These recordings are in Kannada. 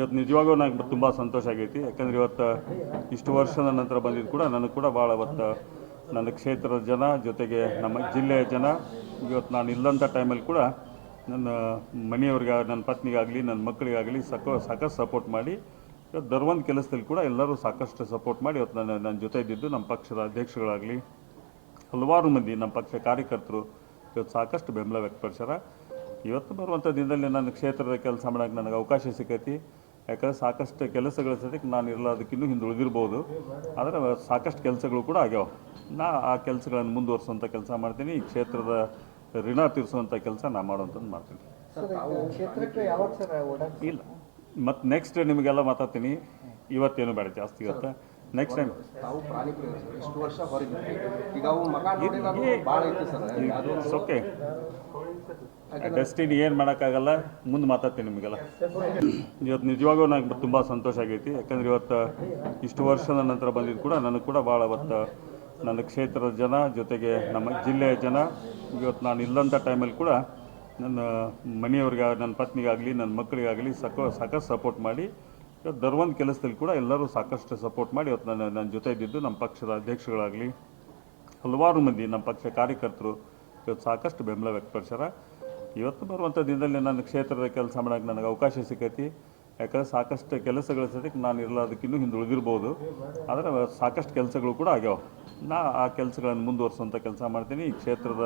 ಇವತ್ತು ನಿಜವಾಗೂ ನಂಗೆ ತುಂಬ ಸಂತೋಷ ಆಗೈತಿ. ಯಾಕಂದರೆ ಇವತ್ತು ಇಷ್ಟು ವರ್ಷದ ನಂತರ ಬಂದಿದ್ದು ಕೂಡ ನನಗೆ ಕೂಡ ಭಾಳ ಇವತ್ತು ನನ್ನ ಕ್ಷೇತ್ರದ ಜನ ಜೊತೆಗೆ ನಮ್ಮ ಜಿಲ್ಲೆಯ ಜನ ಇವತ್ತು ನಾನು ಇಲ್ಲಂಥ ಟೈಮಲ್ಲಿ ಕೂಡ ನನ್ನ ಮನೆಯವ್ರಿಗೆ, ನನ್ನ ಪತ್ನಿಗಾಗಲಿ, ನನ್ನ ಮಕ್ಕಳಿಗಾಗಲಿ ಸಾಕಷ್ಟು ಸಪೋರ್ಟ್ ಮಾಡಿ ಇವತ್ತು ಧರ್ಮದ ಕೆಲಸದಲ್ಲಿ ಕೂಡ ಎಲ್ಲರೂ ಸಾಕಷ್ಟು ಸಪೋರ್ಟ್ ಮಾಡಿ ಇವತ್ತು ನನ್ನ ಜೊತೆ ಇದ್ದಿದ್ದು ನಮ್ಮ ಪಕ್ಷದ ಅಧ್ಯಕ್ಷಗಳಾಗಲಿ ಹಲವಾರು ಮಂದಿ ನಮ್ಮ ಪಕ್ಷ ಕಾರ್ಯಕರ್ತರು ಇವತ್ತು ಸಾಕಷ್ಟು ಬೆಂಬಲ ವ್ಯಕ್ತಪಡಿಸ್ಯಾರ. ಇವತ್ತು ಬರುವಂಥ ದಿನದಲ್ಲಿ ನನ್ನ ಕ್ಷೇತ್ರದ ಕೆಲಸ ಮಾಡೋಕ್ಕೆ ನನಗೆ ಅವಕಾಶ ಸಿಕ್ಕೈತಿ. ಯಾಕಂದರೆ ಸಾಕಷ್ಟು ಕೆಲಸಗಳ ಸದ್ಯಕ್ಕೆ ನಾನು ಇರಲಾದಕ್ಕಿನ್ನೂ ಹಿಂದುಳಿದಿರ್ಬೋದು, ಆದರೆ ಸಾಕಷ್ಟು ಕೆಲಸಗಳು ಕೂಡ ಆಗ್ಯಾವ. ಆ ಕೆಲಸಗಳನ್ನು ಮುಂದುವರಿಸುವಂಥ ಕೆಲಸ ಮಾಡ್ತೀನಿ. ಈ ಕ್ಷೇತ್ರದ ಋಣ ತೀರಿಸುವಂಥ ಕೆಲಸ ನಾನು ಮಾಡುವಂಥದ್ದು ಮಾಡ್ತೀನಿ. ಇಲ್ಲ, ಮತ್ತು ನೆಕ್ಸ್ಟ್ ನಿಮಗೆಲ್ಲ ಮಾತಾಡ್ತೀನಿ. ಇವತ್ತೇನು ಬೇಡ ಜಾಸ್ತಿ ಇವತ್ತು, ನೆಕ್ಸ್ಟ್ ಟೈಮ್ ಓಕೆ. ಡೆಸ್ಟಿನಿ ಏನು ಮಾಡೋಕ್ಕಾಗಲ್ಲ, ಮುಂದೆ ಮಾತಾಡ್ತೀನಿ ನಿಮಗೆಲ್ಲ. ಇವತ್ತು ನಿಜವಾಗೂ ನಂಗೆ ತುಂಬ ಸಂತೋಷ ಆಗೈತಿ. ಯಾಕಂದರೆ ಇವತ್ತು ಇಷ್ಟು ವರ್ಷದ ನಂತರ ಬಂದಿದ್ದು ಕೂಡ ನನಗೆ ಕೂಡ ಭಾಳ ಇವತ್ತು ನನ್ನ ಕ್ಷೇತ್ರದ ಜನ ಜೊತೆಗೆ ನಮ್ಮ ಜಿಲ್ಲೆಯ ಜನ ಇವತ್ತು ನಾನು ಇಲ್ಲಂಥ ಟೈಮಲ್ಲಿ ಕೂಡ ನನ್ನ ಮನೆಯವ್ರಿಗೆ, ನನ್ನ ಪತ್ನಿಗಾಗಲಿ, ನನ್ನ ಮಕ್ಕಳಿಗಾಗಲಿ ಸಾಕಷ್ಟು ಸಪೋರ್ಟ್ ಮಾಡಿ ಇವತ್ತು ಧರ್ಮದ ಕೆಲಸದಲ್ಲಿ ಕೂಡ ಎಲ್ಲರೂ ಸಾಕಷ್ಟು ಸಪೋರ್ಟ್ ಮಾಡಿ ಇವತ್ತು ನನ್ನ ಜೊತೆ ಇದ್ದಿದ್ದು ನಮ್ಮ ಪಕ್ಷದ ಅಧ್ಯಕ್ಷಗಳಾಗಲಿ ಹಲವಾರು ಮಂದಿ ನಮ್ಮ ಪಕ್ಷ ಕಾರ್ಯಕರ್ತರು ಇವತ್ತು ಸಾಕಷ್ಟು ಬೆಂಬಲ ವ್ಯಕ್ತಪಡಿಸ್ಯಾರ. ಇವತ್ತು ಬರುವಂಥ ದಿನದಲ್ಲಿ ನನ್ನ ಕ್ಷೇತ್ರದ ಕೆಲಸ ಮಾಡೋಕ್ಕೆ ನನಗೆ ಅವಕಾಶ ಸಿಕ್ಕೈತಿ. ಯಾಕಂದರೆ ಸಾಕಷ್ಟು ಕೆಲಸಗಳ ಸದ್ಯಕ್ಕೆ ನಾನು ಇರಲಾದಕ್ಕಿನ್ನೂ ಹಿಂದುಳಿದಿರ್ಬೋದು, ಆದರೆ ಸಾಕಷ್ಟು ಕೆಲಸಗಳು ಕೂಡ ಆಗ್ಯಾವ. ಆ ಕೆಲಸಗಳನ್ನು ಮುಂದುವರಿಸುವಂಥ ಕೆಲಸ ಮಾಡ್ತೀನಿ. ಈ ಕ್ಷೇತ್ರದ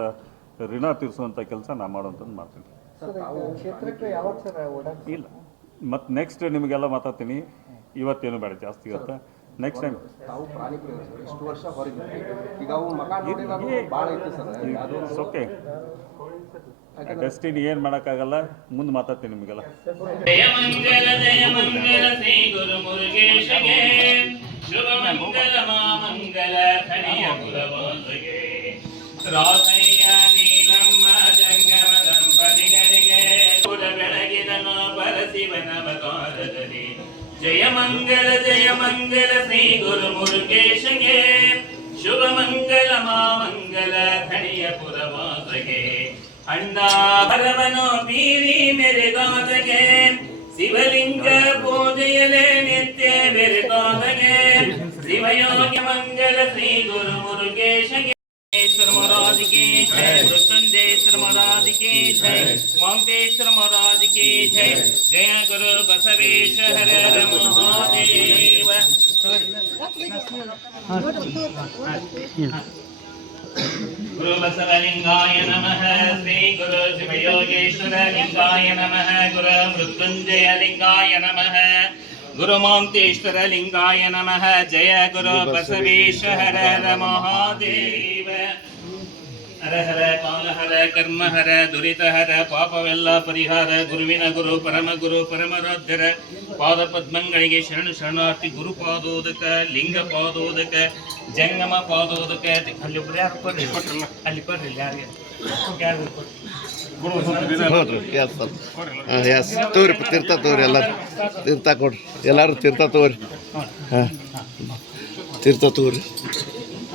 ಋಣ ತೀರಿಸುವಂಥ ಕೆಲಸ ನಾನು ಮಾಡುವಂಥದ್ದು ಮಾಡ್ತೀನಿ. ಇಲ್ಲ, ಮತ್ತು ನೆಕ್ಸ್ಟ್ ನಿಮಗೆಲ್ಲ ಮಾತಾಡ್ತೀನಿ. ಇವತ್ತೇನು ಬೇಡ ಜಾಸ್ತಿ ಇವತ್ತು, ನೆಕ್ಸ್ಟ್ ಟೈಮ್ ಓಕೆ. ಡೆಸ್ಟಿನಿ ಏನು ಮಾಡೋಕ್ಕಾಗಲ್ಲ, ಮುಂದೆ ಮಾತಾಡ್ತೀನಿ ನಿಮಗೆಲ್ಲ. ಜಯ ಮಂಗಲ ಶ್ರೀ ಗುರು ಮುರುಗೇಶಗೆ ಶುಭ ಮಂಗಲ ಮಂಗಲ ಕಣಿಯ ಪುರವಾಸಗೆ ರಾಧಯ್ಯ ನೀಲಮ್ಮ ಜಂಗಮ ದಂಪತಿಗಳಿಗೆ ಪುರ ಬೆಳಗಿದನು ಬರಸಿವನ ಬಕಾರದಲ್ಲಿ. ಜಯ ಮಂಗಲ ಶ್ರೀ ಗುರು ಮುರುಗೇಶಗೆ ಶುಭ ಮಂಗಲ ಮಂಗಲ ಕಣಿಯ ಪುರವಾಸಗೆ ಅಣ್ಣ ಭರವನು ಮೀರಿ ಮೆರೆದಾದಗೆ ಶಿವಲಿಂಗ ಪೂಜೆಯಲೇ ನಿತ್ಯ ಬೆರೆದಾದಗೆ ಶಿವಯೋಗಿ ಮಂಗಲ ಶ್ರೀ ಗುರು ಮುರುಗೇಶಗೆ महाराज की जय, मृत्युंजयेश्वर महाराज की जय, ममतेश्वर महाराज की जय. जय गुरु बसवेश हर हर महादेव. गुरु बसवलिंगाय नमः. श्री गुरु शिवयोगेश्वर लिंगाय नमः. गुरु मृत्युंजय लिंगाय नमः. गुरु ममतेश्वर लिंगाय नमः. जय गुरु बसवेश हर हर महादेव. हर हर काल हर कर्म हर दुरित हर ಪಾಪವೆಲ್ಲ ಪರಿಹಾರ ಗುರುವಿನ ಗುರು ಪರಮ ಗುರು ಪರಮರಾಧ್ಯರ ಪಾದ ಪದ್ಮಗಳಿಗೆ ಶರಣು ಶರಣಾರ್ಥಿ. ಗುರು ಪಾದೋದಕ ಲಿಂಗ ಪಾದೋದಕ ಜಂಗಮ ಪಾದೋದಕ. ಅಲ್ಲಿ ಒಬ್ರು ಯಾರು ಕೊಡ್ರಿ, ಅಲ್ಲಿ ಕೊಡ್ರಿ, ಯಾರು ತೋರಿ ತೀರ್ಥ ತೋರಿ, ಎಲ್ಲರೂ ತೀರ್ಥ ಕೊಡ್ರಿ, ಎಲ್ಲರೂ ತೀರ್ಥ ತೋರಿ. ಹಾಂ, ತೀರ್ಥ ತೋರಿ,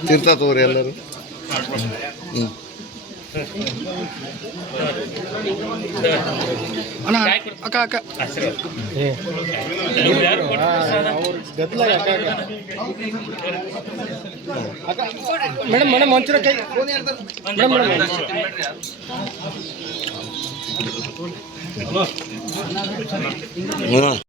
ತೀರ್ಥ ತೋರಿ ಎಲ್ಲರೂ. ಹ್ಞೂ ಅಕ್ಕ ಅಕ್ಕ ಮೇಡಮ್ ಮೇಡಮ್ ಒಂಚೂರ ಕೈ ಮೇಡಮ್ ಮೇಡಮ್